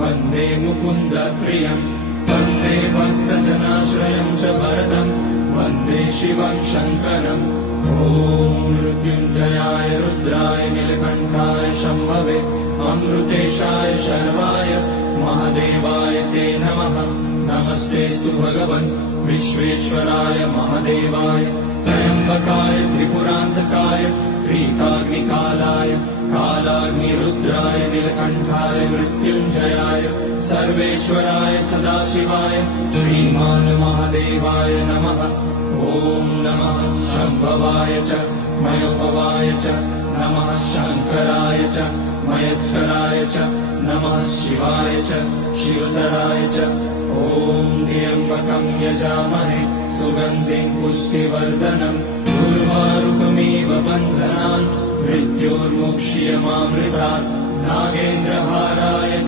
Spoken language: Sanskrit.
वन्दे मुकुन्द प्रियम् वन्दे भक्तजनाश्रयम् च वरदम् वन्दे शिवम् शङ्करम् ॐ मृत्युञ्जयाय रुद्राय नीलकण्ठाय शम्भवे अमृतेशाय शर्वाय महादेवाय ते नमः नमस्तेऽस्तु भगवन् विश्वेश्वराय महादेवाय त्र्यम्बकाय त्रिपुरान्तकाय त्रिकाग्निकालाय कालाग्निरुद्राय नीलकण्ठाय मृत्युञ्जयाय सर्वेश्वराय सदाशिवाय श्रीमान् महादेवाय नमः ॐ नमः शम्भवाय च मयोपवाय च नमः शङ्कराय च मयस्कराय च नमः शिवाय च शिवतराय च ॐ त्र्यम्बकं यजामहे सुगन्धिं पुष्टिवर्धनम् उर्वारुकमिव बन्धनान् मृत्योर्मुक्ष्यमामृतात् नागेन्द्रहाराय